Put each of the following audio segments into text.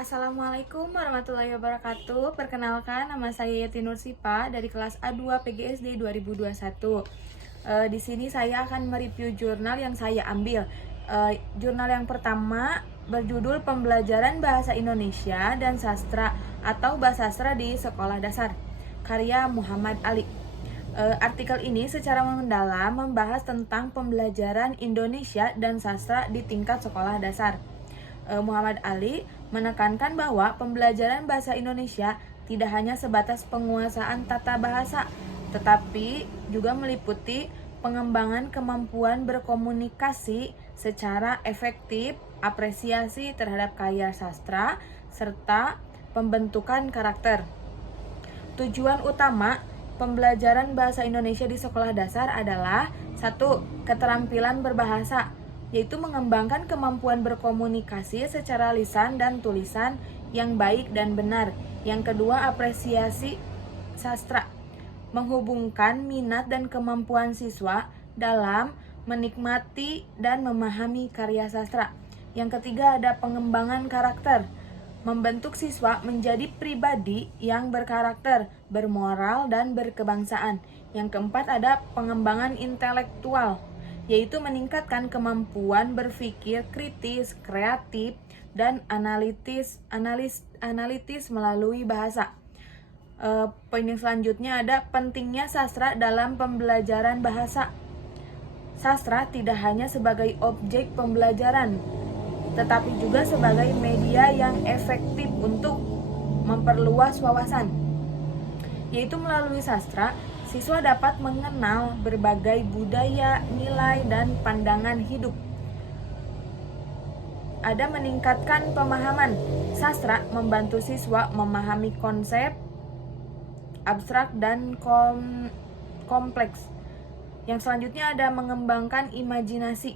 Assalamualaikum warahmatullahi wabarakatuh. Perkenalkan, nama saya Yeti Nursipa dari kelas A2 PGSD 2021. Di sini saya akan mereview jurnal yang saya ambil. Jurnal yang pertama berjudul Pembelajaran Bahasa Indonesia dan Sastra atau Bahasastra di Sekolah Dasar, karya Muhammad Ali. Artikel ini secara mendalam membahas tentang pembelajaran Indonesia dan sastra di tingkat sekolah dasar. Muhammad Ali menekankan bahwa pembelajaran bahasa Indonesia tidak hanya sebatas penguasaan tata bahasa, tetapi juga meliputi pengembangan kemampuan berkomunikasi secara efektif, apresiasi terhadap karya sastra, serta pembentukan karakter. Tujuan utama pembelajaran bahasa Indonesia di sekolah dasar adalah 1. Keterampilan berbahasa, yaitu mengembangkan kemampuan berkomunikasi secara lisan dan tulisan yang baik dan benar. Yang kedua, apresiasi sastra, menghubungkan minat dan kemampuan siswa dalam menikmati dan memahami karya sastra. Yang ketiga, ada pengembangan karakter, membentuk siswa menjadi pribadi yang berkarakter, bermoral, dan berkebangsaan. Yang keempat, ada pengembangan intelektual, yaitu meningkatkan kemampuan berpikir kritis, kreatif, dan analitis melalui bahasa. Poin yang selanjutnya ada pentingnya sastra dalam pembelajaran bahasa. Sastra tidak hanya sebagai objek pembelajaran, tetapi juga sebagai media yang efektif untuk memperluas wawasan, yaitu melalui sastra siswa dapat mengenal berbagai budaya, nilai, dan pandangan hidup. Ada meningkatkan pemahaman. Sastra membantu siswa memahami konsep abstrak dan kompleks. Yang selanjutnya ada mengembangkan imajinasi.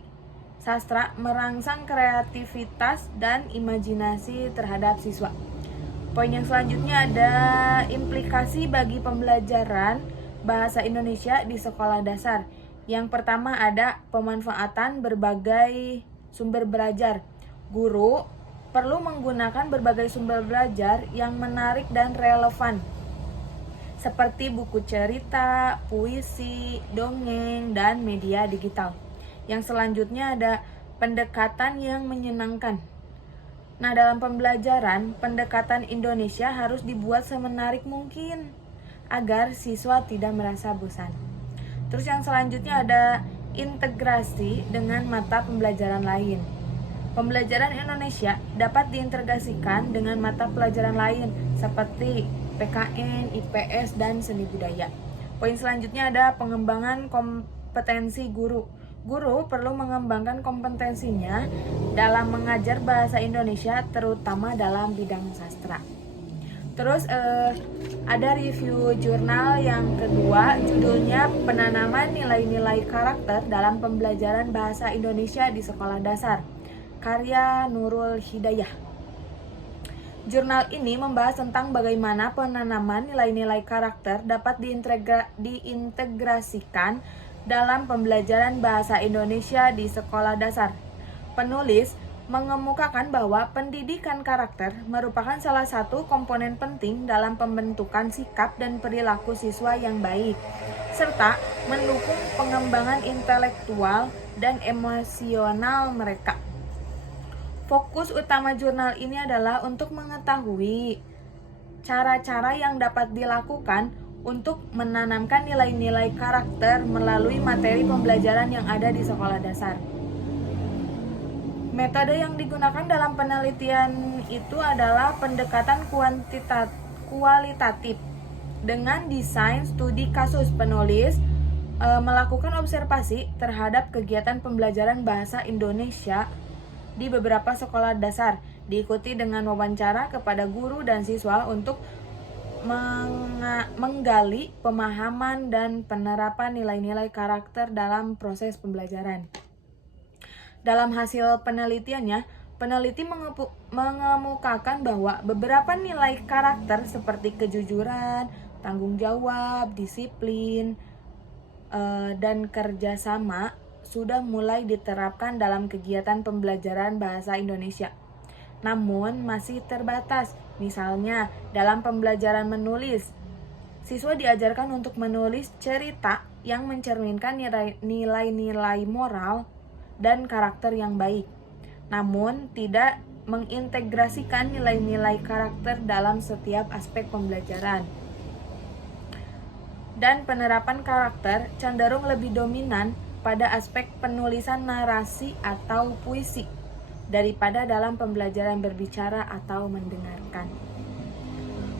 Sastra merangsang kreativitas dan imajinasi terhadap siswa. Poin yang selanjutnya ada implikasi bagi pembelajaran bahasa Indonesia di sekolah dasar. Yang pertama ada pemanfaatan berbagai sumber belajar. Guru perlu menggunakan berbagai sumber belajar yang menarik dan relevan, seperti buku cerita, puisi, dongeng, dan media digital. Yang selanjutnya ada pendekatan yang menyenangkan. Nah, dalam pembelajaran, pendekatan Indonesia harus dibuat semenarik mungkin agar siswa tidak merasa bosan. Terus yang selanjutnya ada integrasi dengan mata pembelajaran lain. Pembelajaran Indonesia dapat diintegrasikan dengan mata pelajaran lain seperti PKN, IPS, dan seni budaya. Poin selanjutnya ada pengembangan kompetensi guru. Guru perlu mengembangkan kompetensinya dalam mengajar bahasa Indonesia, terutama dalam bidang sastra. Terus ada review jurnal yang kedua, judulnya Penanaman Nilai-Nilai Karakter dalam Pembelajaran Bahasa Indonesia di Sekolah Dasar, karya Nurul Hidayah. Jurnal ini membahas tentang bagaimana penanaman nilai-nilai karakter dapat diintegrasikan dalam pembelajaran bahasa Indonesia di sekolah dasar. Penulis mengemukakan bahwa pendidikan karakter merupakan salah satu komponen penting dalam pembentukan sikap dan perilaku siswa yang baik, serta mendukung pengembangan intelektual dan emosional mereka. Fokus utama jurnal ini adalah untuk mengetahui cara-cara yang dapat dilakukan untuk menanamkan nilai-nilai karakter melalui materi pembelajaran yang ada di sekolah dasar. Metode yang digunakan dalam penelitian itu adalah pendekatan kualitatif dengan desain studi kasus. Penulis melakukan observasi terhadap kegiatan pembelajaran bahasa Indonesia di beberapa sekolah dasar, diikuti dengan wawancara kepada guru dan siswa untuk menggali pemahaman dan penerapan nilai-nilai karakter dalam proses pembelajaran. Dalam hasil penelitiannya, peneliti mengemukakan bahwa beberapa nilai karakter seperti kejujuran, tanggung jawab, disiplin, dan kerjasama sudah mulai diterapkan dalam kegiatan pembelajaran bahasa Indonesia. namun masih terbatas. Misalnya, dalam pembelajaran menulis, siswa diajarkan untuk menulis cerita yang mencerminkan nilai-nilai moral dan karakter yang baik, namun tidak mengintegrasikan nilai-nilai karakter dalam setiap aspek pembelajaran. Dan penerapan karakter cenderung lebih dominan pada aspek penulisan narasi atau puisi daripada dalam pembelajaran berbicara atau mendengarkan.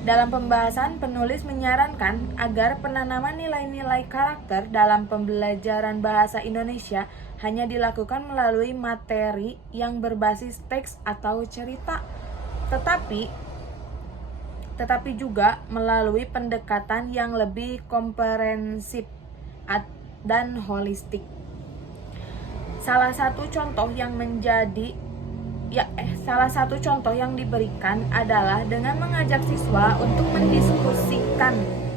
Dalam pembahasan, penulis menyarankan agar penanaman nilai-nilai karakter dalam pembelajaran bahasa Indonesia hanya dilakukan melalui materi yang berbasis teks atau cerita, tetapi juga melalui pendekatan yang lebih komprehensif dan holistik. Salah satu contoh yang diberikan adalah dengan mengajak siswa untuk mendiskusikan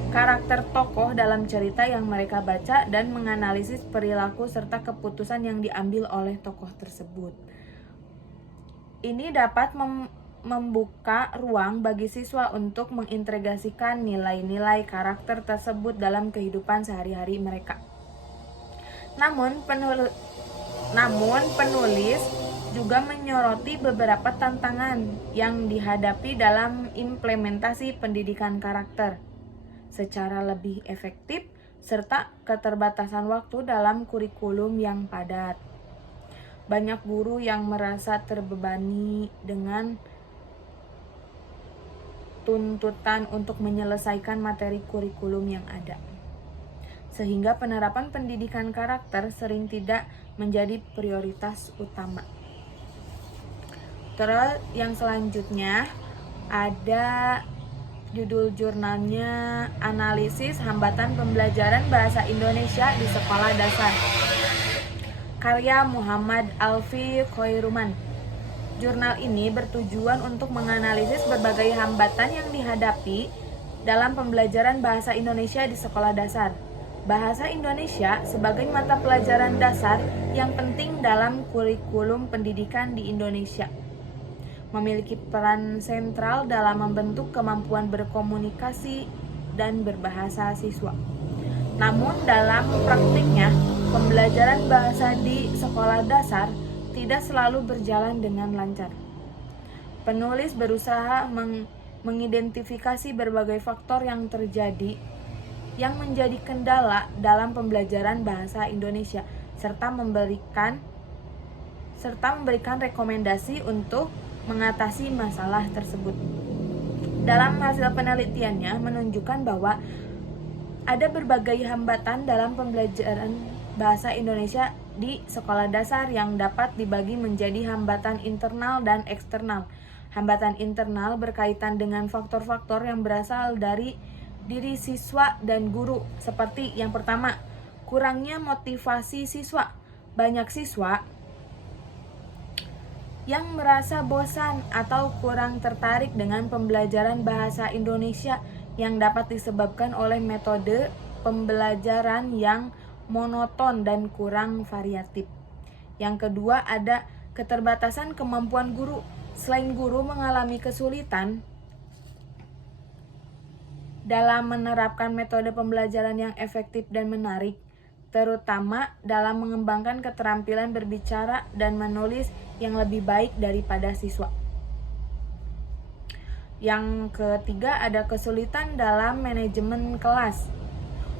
karakter tokoh dalam cerita yang mereka baca dan menganalisis perilaku serta keputusan yang diambil oleh tokoh tersebut. Ini dapat membuka ruang bagi siswa untuk mengintegrasikan nilai-nilai karakter tersebut dalam kehidupan sehari-hari mereka. Namun penulis juga menyoroti beberapa tantangan yang dihadapi dalam implementasi pendidikan karakter secara lebih efektif serta keterbatasan waktu dalam kurikulum yang padat. Banyak guru yang merasa terbebani dengan tuntutan untuk menyelesaikan materi kurikulum yang ada, sehingga penerapan pendidikan karakter sering tidak menjadi prioritas utama. Terus yang selanjutnya ada judul jurnalnya Analisis Hambatan Pembelajaran Bahasa Indonesia di Sekolah Dasar, karya Muhammad Alfi Khoiruman. Jurnal ini bertujuan untuk menganalisis berbagai hambatan yang dihadapi dalam pembelajaran bahasa Indonesia di sekolah dasar. Bahasa Indonesia sebagai mata pelajaran dasar yang penting dalam kurikulum pendidikan di Indonesia, memiliki peran sentral dalam membentuk kemampuan berkomunikasi dan berbahasa siswa. Namun dalam praktiknya, pembelajaran bahasa di sekolah dasar tidak selalu berjalan dengan lancar. Penulis berusaha mengidentifikasi berbagai faktor yang terjadi yang menjadi kendala dalam pembelajaran bahasa Indonesia serta memberikan rekomendasi untuk mengatasi masalah tersebut. Dalam hasil penelitiannya menunjukkan bahwa ada berbagai hambatan dalam pembelajaran bahasa Indonesia di sekolah dasar yang dapat dibagi menjadi hambatan internal dan eksternal. Hambatan internal berkaitan dengan faktor-faktor yang berasal dari diri siswa dan guru, seperti yang pertama, kurangnya motivasi siswa. Banyak siswa yang merasa bosan atau kurang tertarik dengan pembelajaran bahasa Indonesia yang dapat disebabkan oleh metode pembelajaran yang monoton dan kurang variatif. Yang kedua, ada keterbatasan kemampuan guru. Selain guru mengalami kesulitan dalam menerapkan metode pembelajaran yang efektif dan menarik, terutama dalam mengembangkan keterampilan berbicara dan menulis yang lebih baik daripada siswa. Yang ketiga, ada kesulitan dalam manajemen kelas.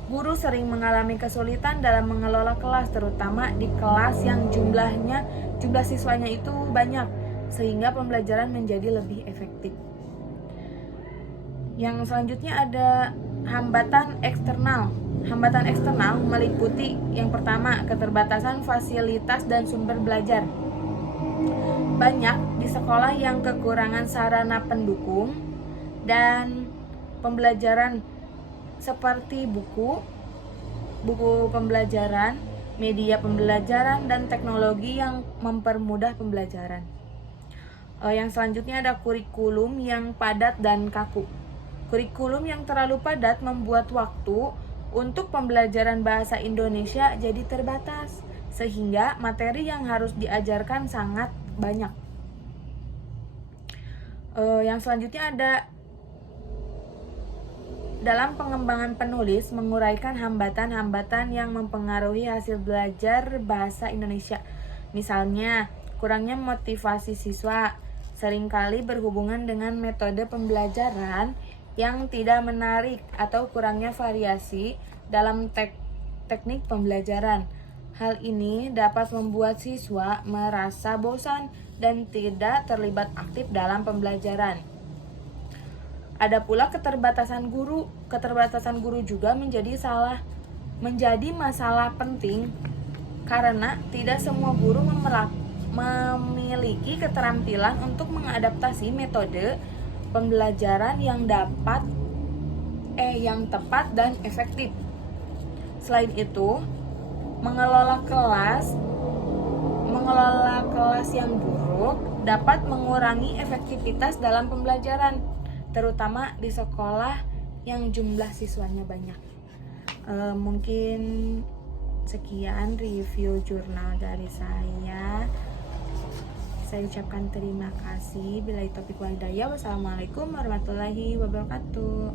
Guru sering mengalami kesulitan dalam mengelola kelas, terutama di kelas yang jumlah siswanya itu banyak, sehingga pembelajaran menjadi lebih efektif. Yang selanjutnya ada hambatan eksternal. Hambatan eksternal meliputi yang pertama, keterbatasan fasilitas dan sumber belajar. Banyak di sekolah yang kekurangan sarana pendukung dan pembelajaran seperti buku pembelajaran, media pembelajaran, dan teknologi yang mempermudah pembelajaran. Yang selanjutnya ada kurikulum yang padat dan kaku. Kurikulum yang terlalu padat membuat waktu untuk pembelajaran bahasa Indonesia jadi terbatas, sehingga materi yang harus diajarkan sangat banyak. Yang selanjutnya ada dalam pengembangan penulis menguraikan hambatan-hambatan yang mempengaruhi hasil belajar bahasa Indonesia. Misalnya, kurangnya motivasi siswa seringkali berhubungan dengan metode pembelajaran yang tidak menarik atau kurangnya variasi dalam teknik pembelajaran. Hal ini dapat membuat siswa merasa bosan dan tidak terlibat aktif dalam pembelajaran. Ada pula keterbatasan guru. Keterbatasan guru juga menjadi masalah penting karena tidak semua guru memiliki keterampilan untuk mengadaptasi metode pembelajaran yang tepat dan efektif. Selain itu, mengelola kelas yang buruk dapat mengurangi efektivitas dalam pembelajaran, terutama di sekolah yang jumlah siswanya banyak. Mungkin sekian review jurnal dari saya. Saya ucapkan terima kasih. Billahi taufiq wal hidayah. Wassalamualaikum warahmatullahi wabarakatuh.